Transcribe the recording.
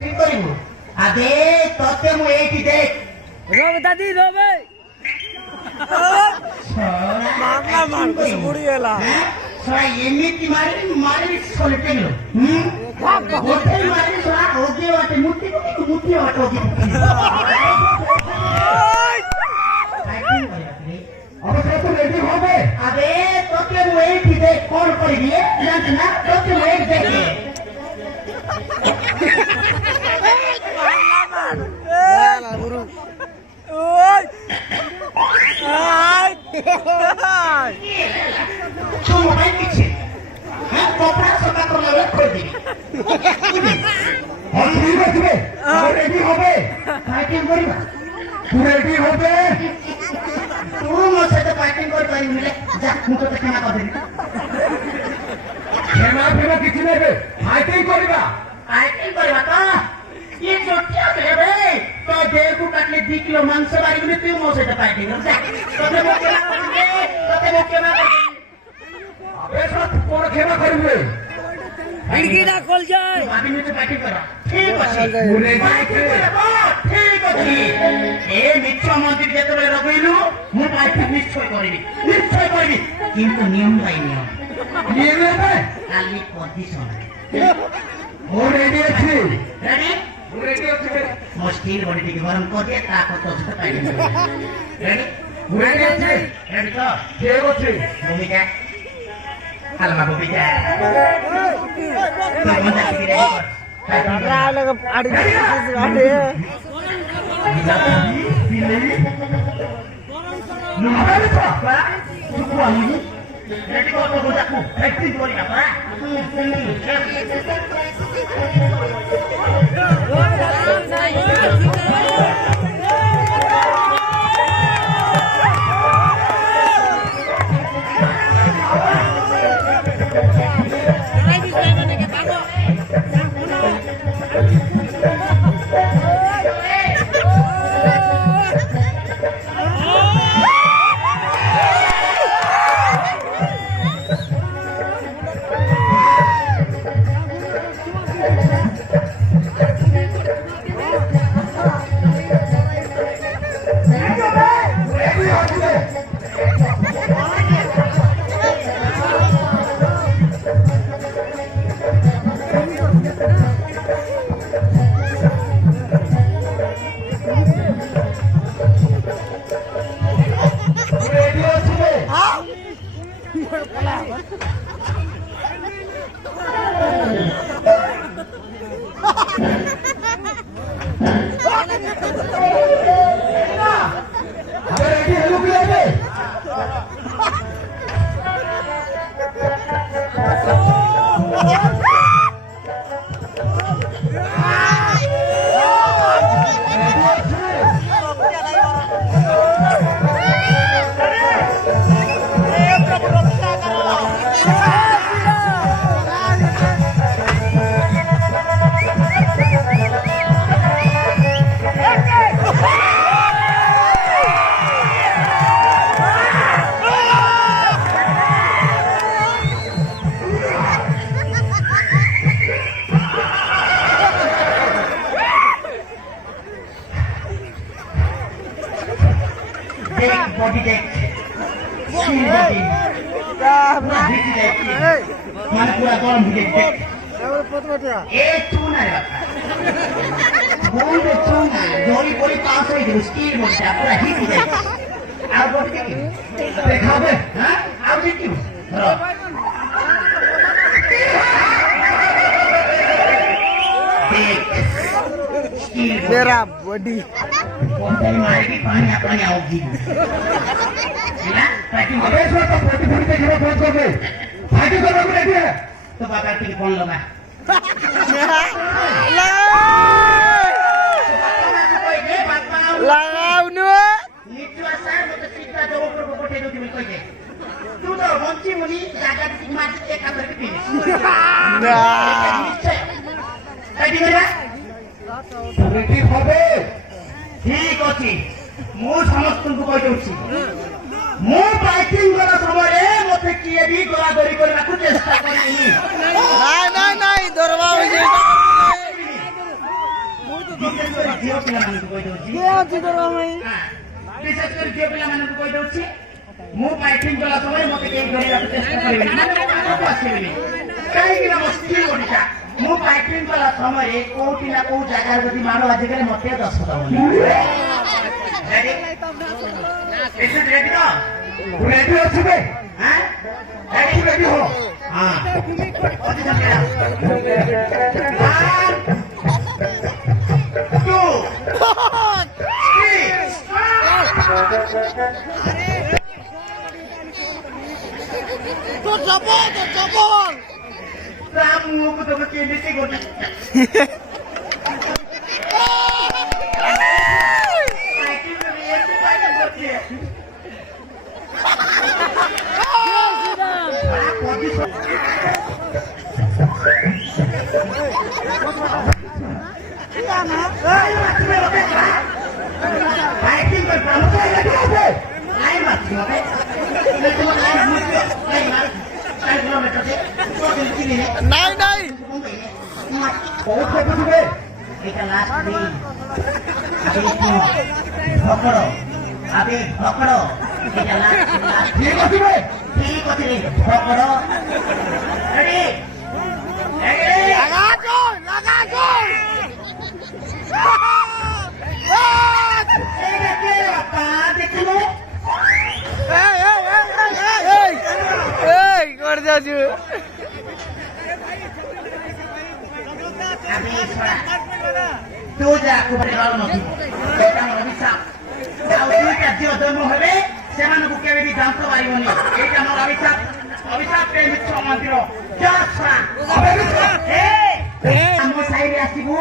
আদে তোতে মু এইটি দেখ রব দাদি রবে মামলা মার কিছু বুড়ি এলা সবাই এমনিটি মারি চলে গেল ওঠে মারি সরা ওকে ওঠে মুটি ওঠে ওকে অবশ্যই তো রেডি হবে আদে তোতে মু এইটি দেখ কল করে দিয়ে জানতে না তোতে মু এইটি দেখে কিছু নেবে ফাইটিং করিবা ये छोटिया बेबे तो देर को काटले 2 किलो मांस बारी में तू मोसे ते फाइटिंग कर तोते मोके ना अबे सब कोन खेमा करिवे खिड़की ना खोल जाए बाकी में तो फाइटिंग करा ठीक अछि पूरे ठीक अछि ए मिच्छ मंदिर जेतले रगइलु मु फाइटिंग निश्चय करिवि किंतु नियम भाई नियम है खाली कंडीशन ओ रेडी अछि रेडी मुश्किल बड़ी टिक गरम कर दिए ताकत तो से पाई रेडी रेडी तो ठीक अछि भूमिका हलमा भूमिका तो मजा की रेडी कर लगा आड़ी आड़ी नहारे तो बा तू आनी रेडी को तो जाकू एक्टिंग करी ना बा बॉडी देख मन पूरा गरम हो गया ए तू ना रे बोल दे तू जोरी बोली पास हो गई स्टील बोलता पूरा हिट गई अब बॉडी देख देखा बे हां अब देख क्यों मेरा बॉडी मारेगी पानी अपने आओगी फाइटिंग अबे सो तो प्रतिभूति के खिलाफ पहुंच गए फाइटिंग करने को रेडी है तो बाबा की कौन लगा लगाओ नु नीचवा सर तो सीधा जो ऊपर को कोठे दो तुम्हें कोई दे तू तो बंची मुनी जागा की मार एक काम करके पीने ना फाइटिंग करना रेडी হবে ঠিক আছে মু সমস্তଙ୍କୁ কই দউছি মু ফাইটিং করা সময়ে মতে কিয়ে भी গোলাগরি କରିବାକୁ চেষ্টা করেনি নাই নাই নাই দরবা হই যায় ବିଶେଷ କରି ଝିଅ ପିଲାମାନଙ୍କୁ କହିଦେଉଛି କିଏ ଅଛି ତୋର ଭାଇ? ବିଶେଷ କରି ଝିଅ ପିଲାମାନଙ୍କୁ କହିଦେଉଛି ମୁଁ ପାଇଟିଂ କଲା ସମୟରେ ମତେ କେହି ଧରିବାକୁ ଚେଷ୍ଟା କରିବେନି ମାନେ ମୋ ପାଖକୁ ଆସିବେନି କାହିଁକି ନା ମୋ ସ୍ତ୍ରୀ ଓଡ଼ିଶା ମୁଁ ପାଇଟିଂ କଲା ସମୟରେ କୋଉଠି ନା କୋଉ ଜାଗାରେ ଯଦି ମାଡ଼ ବାଜିଗଲେ ମତେ ଦୋଷ ଦବନି ରେଡି ତ ରେଡି ଅଛୁ ବେ ରେଡି ହୋ ହଁ ଅତି ସଂଖ୍ୟା 1 2 3 তোর চপল Kamu betul-betul ini sih gue. নাই নাই এটা লাস্ট দিন ভকড় আবে ভকড় এটা লাস্ট ঠিক আছে ভকড় রেডি লাগা কই দেখলো এই কর যাচ্ছু ତୁ ଯା କୁବାରୀ ଘର ନଥିବ ଏଇଟା ମୋର ଅଭିଶାପ ଆଉ ଦୁଇଟା ଝିଅ ଜନ୍ମ ହେବେ ସେମାନଙ୍କୁ କେବେ ବି ଦାନ୍ତ ପାରିବନି ଏଇଟା ମୋର ଅଭିଶାପ ମିଛ ମନ୍ଦିର ଆମ ସାହିରେ ଆସିବୁ